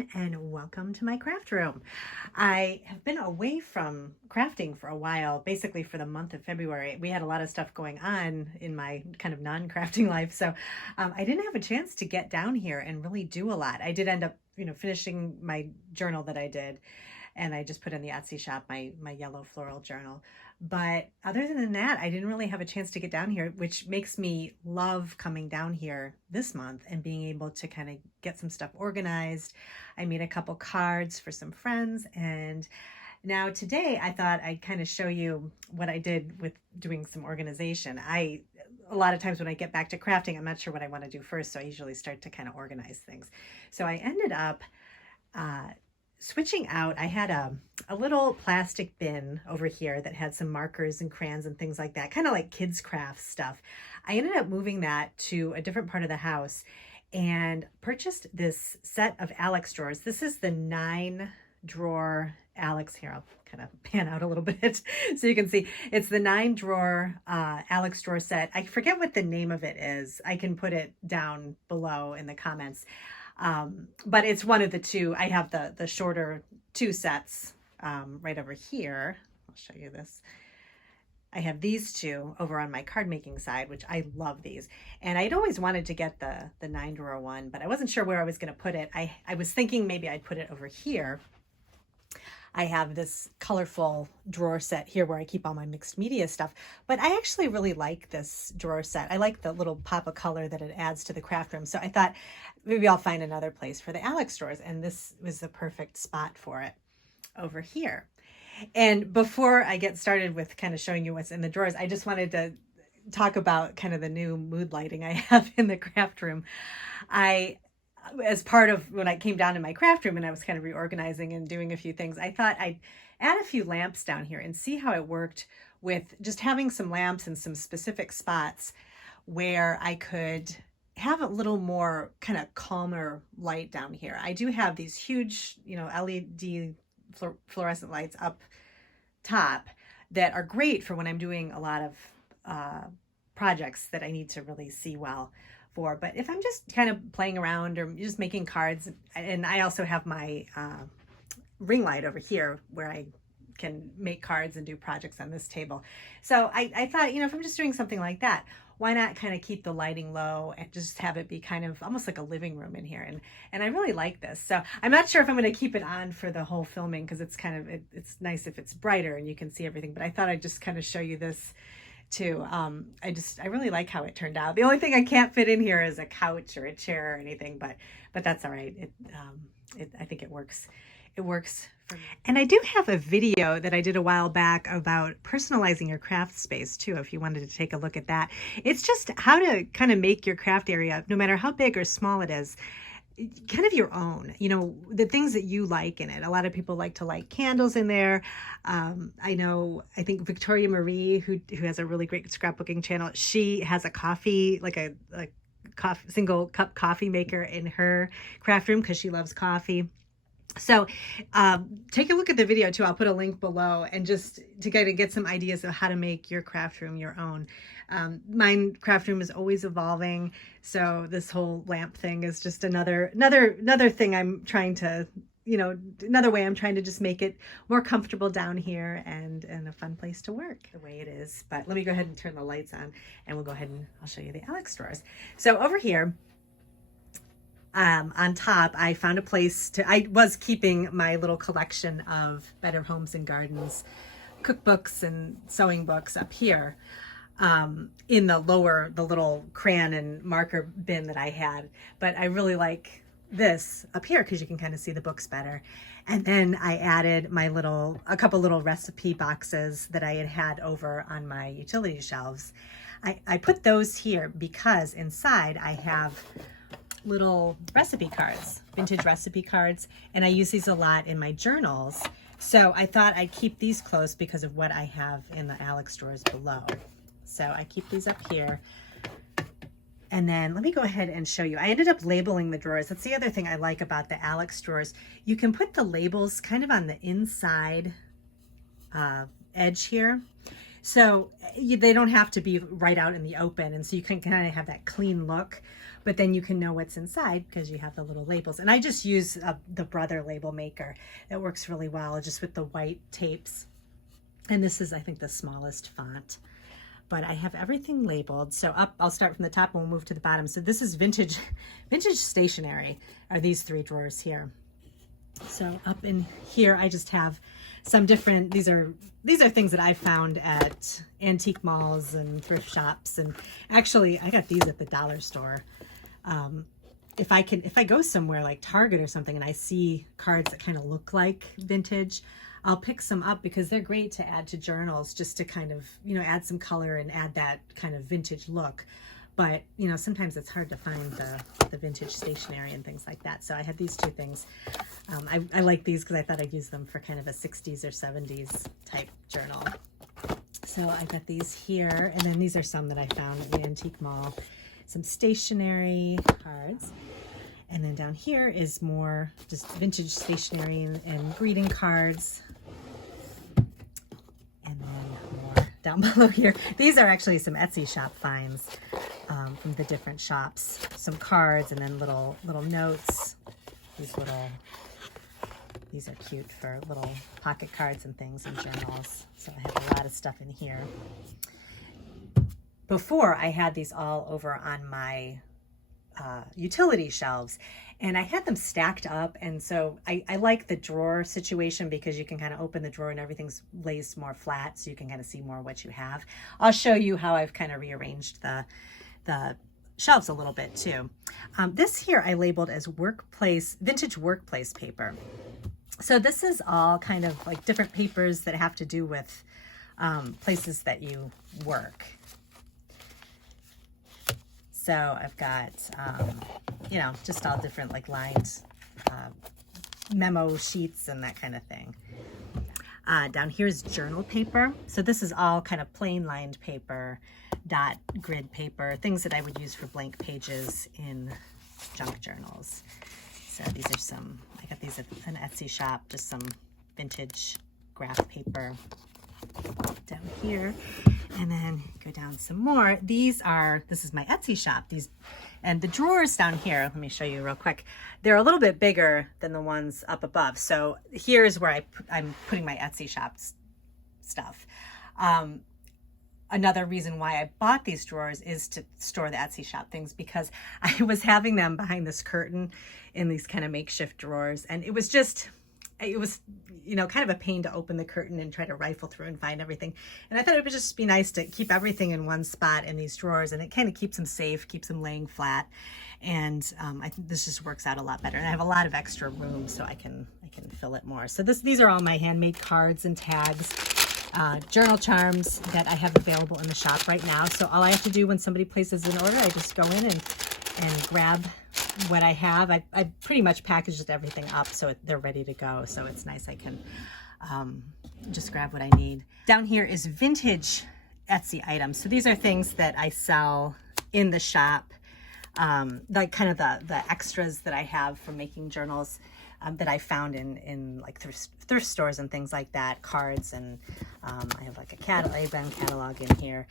everyone, and welcome to my craft room. I have been away from crafting for a while, basically for the month of February. We had a lot of stuff going on in my kind of non-crafting life, so I didn't have a chance to get down here and really do a lot. I did end up, finishing my journal that I did, and I just put in the Etsy shop my yellow floral journal. But other than that, I didn't really have a chance to get down here, which makes me love coming down here this month and being able to kind of get some stuff organized. I made a couple cards for some friends, and now today I thought I'd kind of show you what I did with doing some organization. A lot of times when I get back to crafting, I'm not sure what I want to do first, so I usually start to kind of organize things. So I ended up switching out. I had a little plastic bin over here that had some markers and crayons and things like that, kind of like kids craft stuff. I ended up moving that to a different part of the house and purchased this set of Alex drawers. This is the 9-drawer Alex. Here, I'll kind of pan out a little bit so you can see. It's the 9-drawer Alex drawer set. I forget what the name of it is. I can put it down below in the comments. But it's one of the two. I have the shorter two sets right over here. I'll show you this. I have these two over on my card making side, which I love these. And I'd always wanted to get the 9-drawer one, but I wasn't sure where I was going to put it. I was thinking maybe I'd put it over here. I have this colorful drawer set here where I keep all my mixed media stuff, but I actually really like this drawer set. I like the little pop of color that it adds to the craft room. So I thought maybe I'll find another place for the Alex drawers, and this was the perfect spot for it over here. And before I get started with kind of showing you what's in the drawers, I just wanted to talk about kind of the new mood lighting I have in the craft room. As part of when I came down to my craft room and I was kind of reorganizing and doing a few things, I thought I'd add a few lamps down here and see how it worked with just having some lamps in some specific spots where I could have a little more kind of calmer light down here. I do have these huge, LED fluorescent lights up top that are great for when I'm doing a lot of projects that I need to really see well for. But if I'm just kind of playing around or just making cards, and I also have my ring light over here where I can make cards and do projects on this table. So I thought, if I'm just doing something like that, why not kind of keep the lighting low and just have it be kind of almost like a living room in here. And I really like this. So I'm not sure if I'm going to keep it on for the whole filming, because it's kind of, it's nice if it's brighter and you can see everything. But I thought I'd just kind of show you this too. I really like how it turned out. The only thing I can't fit in here is a couch or a chair or anything, but that's all right. I think it works. It works for me. And I do have a video that I did a while back about personalizing your craft space too, if you wanted to take a look at that. It's just how to kind of make your craft area, no matter how big or small it is, kind of your own, the things that you like in it. A lot of people like to light candles in there. I think Victoria Marie, who has a really great scrapbooking channel, she has a coffee, like a single cup coffee maker in her craft room because she loves coffee. So take a look at the video too. I'll put a link below, and just to kind of get some ideas of how to make your craft room your own. My craft room is always evolving, so this whole lamp thing is just another thing I'm trying to, another way I'm trying to just make it more comfortable down here and a fun place to work the way it is. But let me go ahead and turn the lights on, and we'll go ahead and I'll show you the Alex drawers. So over here, on top, I found a place I was keeping my little collection of Better Homes and Gardens cookbooks and sewing books up here in the little crayon and marker bin that I had. But I really like this up here because you can kind of see the books better. And then I added a couple little recipe boxes that I had over on my utility shelves. I put those here because inside I have little recipe cards, vintage recipe cards, and I use these a lot in my journals. So I thought I'd keep these close because of what I have in the Alex drawers below. So I keep these up here. And then let me go ahead and show you. I ended up labeling the drawers. That's the other thing I like about the Alex drawers. You can put the labels kind of on the inside edge here. So they don't have to be right out in the open. And so you can kind of have that clean look, but then you can know what's inside because you have the little labels. And I just use the Brother label maker. It works really well just with the white tapes. And this is, I think, the smallest font. But I have everything labeled. So up, I'll start from the top and we'll move to the bottom. So this is vintage stationery, are these 3 drawers here. So up in here, I just have some different, these are things that I found at antique malls and thrift shops. And actually, I got these at the dollar store. If I go somewhere like Target or something and I see cards that kind of look like vintage, I'll pick some up because they're great to add to journals, just to kind of, you know, add some color and add that kind of vintage look. But, you know, sometimes it's hard to find the vintage stationery and things like that. So I had these 2 things. I like these because I thought I'd use them for kind of a 60s or 70s type journal. So I got these here. And then these are some that I found at the antique mall. Some stationery cards. And then down here is more just vintage stationery and greeting cards. And then more down below here. These are actually some Etsy shop finds from the different shops. Some cards and then little notes. These are cute for little pocket cards and things and journals. So I have a lot of stuff in here. Before, I had these all over on my utility shelves, and I had them stacked up. And so I like the drawer situation because you can kind of open the drawer and everything's lays more flat, so you can kind of see more what you have. I'll show you how I've kind of rearranged the shelves a little bit too. This here I labeled as vintage workplace paper. So this is all kind of like different papers that have to do with places that you work. So I've got, you know, just all different like lined memo sheets and that kind of thing. Down here is journal paper. So this is all kind of plain lined paper, dot grid paper, things that I would use for blank pages in junk journals. So these are some, I got these at an Etsy shop, just some vintage graph paper down here. And then go down some more. This is my Etsy shop. And the drawers down here, let me show you real quick. They're a little bit bigger than the ones up above. So here's where I'm putting my Etsy shop stuff. Another reason why I bought these drawers is to store the Etsy shop things, because I was having them behind this curtain in these kind of makeshift drawers. And it was, you know, kind of a pain to open the curtain and try to rifle through and find everything. And I thought it would just be nice to keep everything in one spot in these drawers, and it kind of keeps them safe, keeps them laying flat. And I think this just works out a lot better. And I have a lot of extra room, so I can fill it more. So these are all my handmade cards and tags, journal charms that I have available in the shop right now. So all I have to do when somebody places an order, I just go in and grab what I have. I pretty much packaged everything up so they're ready to go. So it's nice. I can just grab what I need. Down here is vintage Etsy items. So these are things that I sell in the shop, like kind of the extras that I have from making journals that I found in like thrift stores and things like that, cards, and I have like a bound catalog in here.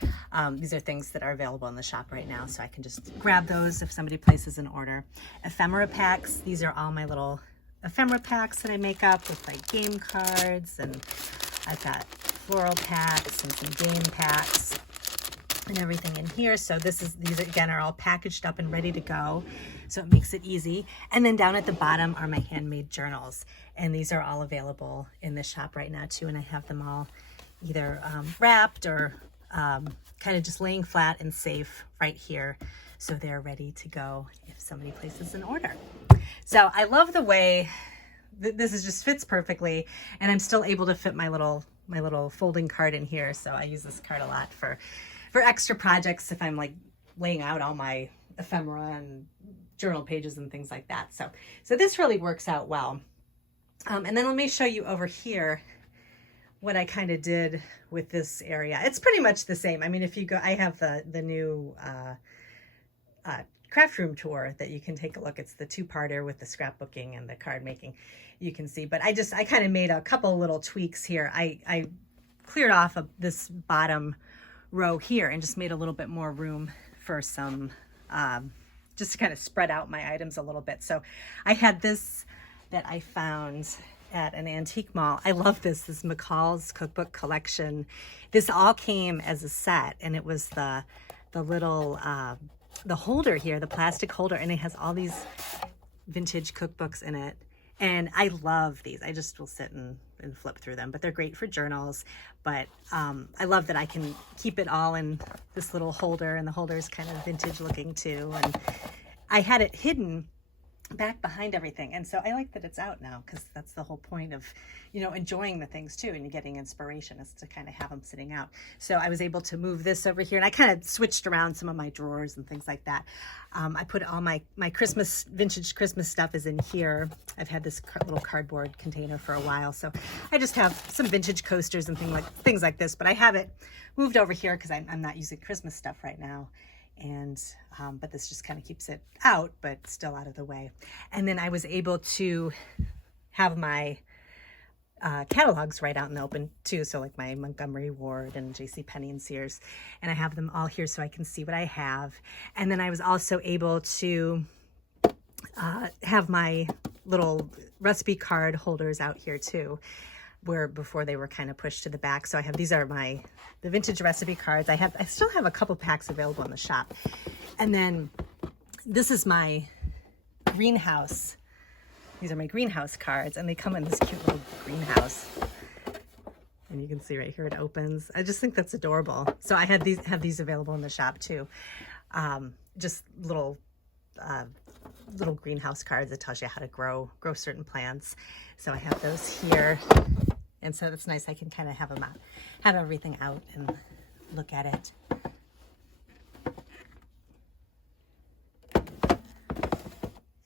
These are things that are available in the shop right now, so I can just grab those if somebody places an order. Ephemera packs, these are all my little ephemera packs that I make up with like game cards, and I've got floral packs and some game packs and everything in here. So these again are all packaged up and ready to go, so it makes it easy. And then down at the bottom are my handmade journals, and these are all available in the shop right now too. And I have them all either wrapped or kind of just laying flat and safe right here, so they're ready to go if somebody places an order. So I love the way this just fits perfectly, and I'm still able to fit my little folding card in here. So I use this card a lot for extra projects if I'm like laying out all my ephemera and journal pages and things like that. So this really works out well. And then let me show you over here what I kind of did with this area. It's pretty much the same. I mean, if you go, I have the new craft room tour that you can take a look. It's the 2-parter with the scrapbooking and the card making, you can see. But I kind of made a couple little tweaks here. I cleared off of this bottom row here and just made a little bit more room for some, just to kind of spread out my items a little bit. So I had this that I found at an antique mall. I love this McCall's cookbook collection. This all came as a set, and it was the little, the holder here, the plastic holder, and it has all these vintage cookbooks in it. And I love these. I just will sit and flip through them, but they're great for journals. But I love that I can keep it all in this little holder, and the holder is kind of vintage looking too. And I had it hidden back behind everything, and so I like that it's out now, because that's the whole point of, you know, enjoying the things too and getting inspiration, is to kind of have them sitting out. So I was able to move this over here, and I kind of switched around some of my drawers and things like that. I put all my Christmas, vintage Christmas stuff is in here. I've had this little cardboard container for a while, so I just have some vintage coasters and things like this, but I have it moved over here because I'm not using Christmas stuff right now. And but this just kind of keeps it out, but still out of the way. And then I was able to have my catalogs right out in the open too, so like my Montgomery Ward and JCPenney and Sears, and I have them all here so I can see what I have. And then I was also able to have my little recipe card holders out here too, where before they were kind of pushed to the back. So I have, these are the vintage recipe cards. I still have a couple packs available in the shop. And then this is my greenhouse. These are my greenhouse cards, and they come in this cute little greenhouse. And you can see right here it opens. I just think that's adorable. So I have these available in the shop too. Just little greenhouse cards that tells you how to grow certain plants. So I have those here. And so that's nice. I can kind of have them out, have everything out and look at it.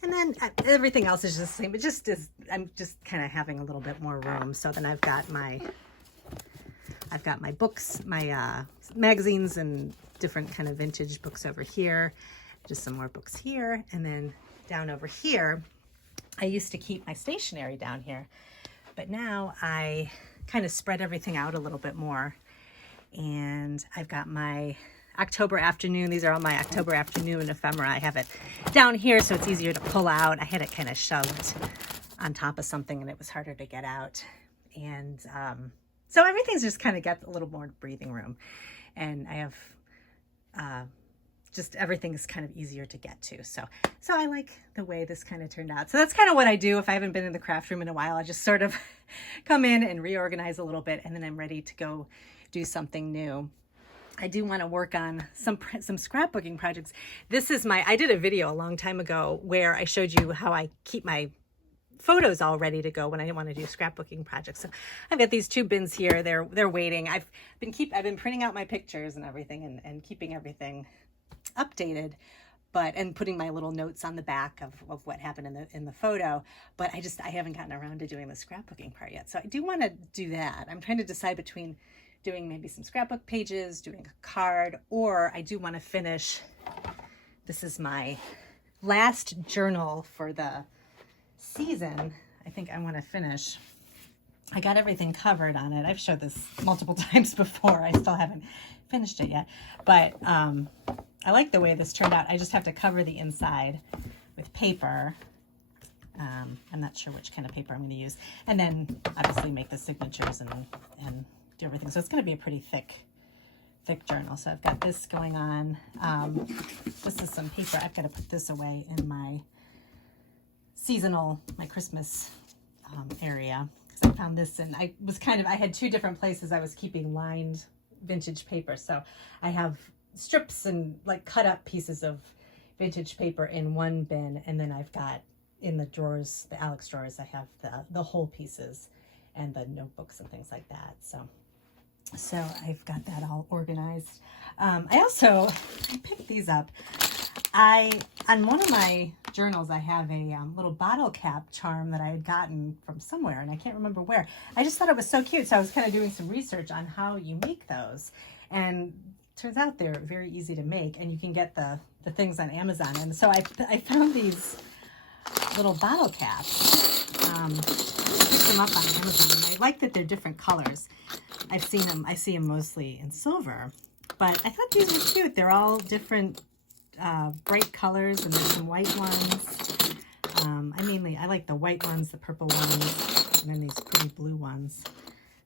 And then everything else is just the same. It just is, I'm just kind of having a little bit more room. So then I've got my books, my magazines and different kind of vintage books over here. Just some more books here. And then down over here, I used to keep my stationery down here, but now I kind of spread everything out a little bit more. And I've got my October afternoon. These are all my October afternoon ephemera. I have it down here so it's easier to pull out. I had it kind of shoved on top of something and it was harder to get out. And so everything's just kind of got a little more breathing room. And I have just everything is kind of easier to get to. So I like the way this kind of turned out. So that's kind of what I do if I haven't been in the craft room in a while. I just sort of come in and reorganize a little bit, and then I'm ready to go do something new. I do want to work on some scrapbooking projects. This is I did a video a long time ago where I showed you how I keep my photos all ready to go when I want to do scrapbooking projects. So I've got these two bins here. They're waiting. I've been printing out my pictures and everything and keeping everything updated, and putting my little notes on the back of what happened in the photo, but I haven't gotten around to doing the scrapbooking part yet. So I do want to do that. I'm trying to decide between doing maybe some scrapbook pages, doing a card, or I do want to finish. This is my last journal for the season. I think I want to finish. I got everything covered on it. I've showed this multiple times before. I still haven't finished it yet, but I like the way this turned out. I just have to cover the inside with paper. I'm not sure which kind of paper I'm going to use, and then obviously make the signatures and do everything. So it's going to be a pretty thick journal. So I've got this going on. This is some paper. I've got to put this away in my my Christmas area, because I found this, and I had two different places I was keeping lined vintage paper. So I have strips and like cut up pieces of vintage paper in one bin, and then I've got in the drawers, the Alex drawers, I have the whole pieces and the notebooks and things like that. So I've got that all organized. I picked these up. On one of my journals, I have a little bottle cap charm that I had gotten from somewhere, and I can't remember where. I just thought it was so cute, so I was kind of doing some research on how you make those. And turns out they're very easy to make, and you can get the things on Amazon. And so I found these little bottle caps. picked them up on Amazon, and I like that they're different colors. I see them mostly in silver, but I thought these were cute. They're all different bright colors, and there's some white ones. I like the white ones, the purple ones, and then these pretty blue ones.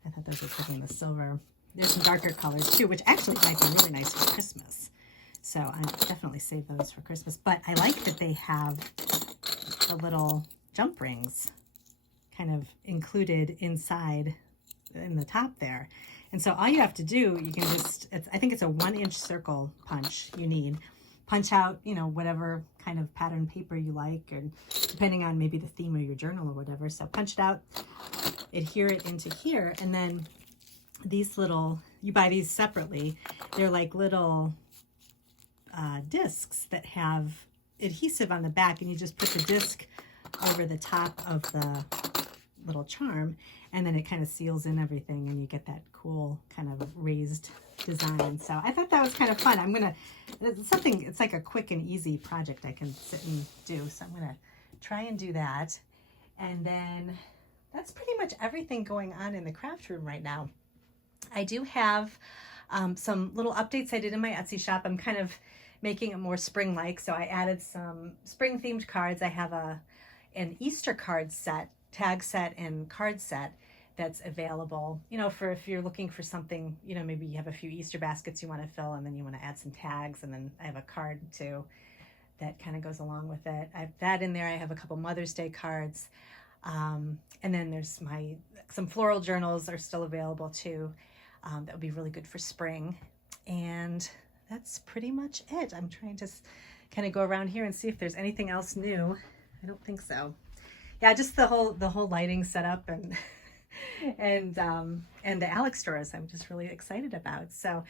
I thought those were pretty in the silver. There's some darker colors too, which actually might be really nice for Christmas. So I definitely save those for Christmas. But I like that they have the little jump rings kind of included inside in the top there. And so all you have to do, you can just, I think it's a 1-inch circle punch you need. Punch out, whatever kind of pattern paper you like, or depending on maybe the theme of your journal or whatever. So punch it out, adhere it into here, and then these little, you buy these separately. They're like little discs that have adhesive on the back, and you just put the disc over the top of the little charm, and then it kind of seals in everything, and you get that cool kind of raised design. So I thought that was kind of fun. It's like a quick and easy project I can sit and do. So I'm gonna try and do that. And then that's pretty much everything going on in the craft room right now. I do have some little updates I did in my Etsy shop. I'm kind of making it more spring-like, so I added some spring-themed cards. I have an Easter card set, tag set and card set that's available, for if you're looking for something, maybe you have a few Easter baskets you want to fill, and then you want to add some tags, and then I have a card too that kind of goes along with it. I have that in there. I have a couple Mother's Day cards, and then there's some floral journals are still available too. That would be really good for spring. And that's pretty much it. I'm trying to kind of go around here and see if there's anything else new. I don't think so. Yeah, just the whole lighting setup and the Alex stores I'm just really excited about. So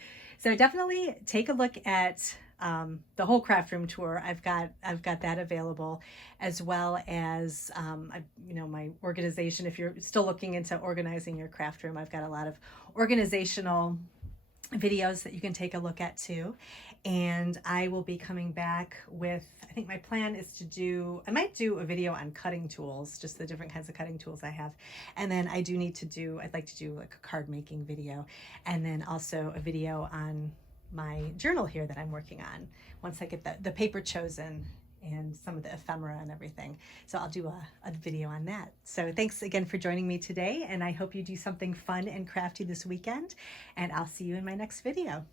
definitely take a look at the whole craft room tour. I've got that available, as well as my organization. If you're still looking into organizing your craft room, I've got a lot of organizational videos that you can take a look at too. And I will be coming back with, I think my plan is I might do a video on cutting tools, just the different kinds of cutting tools I have. And then I'd like to do like a card making video, and then also a video on my journal here that I'm working on once I get the paper chosen and some of the ephemera and everything. So I'll do a video on that. So thanks again for joining me today, and I hope you do something fun and crafty this weekend, and I'll see you in my next video.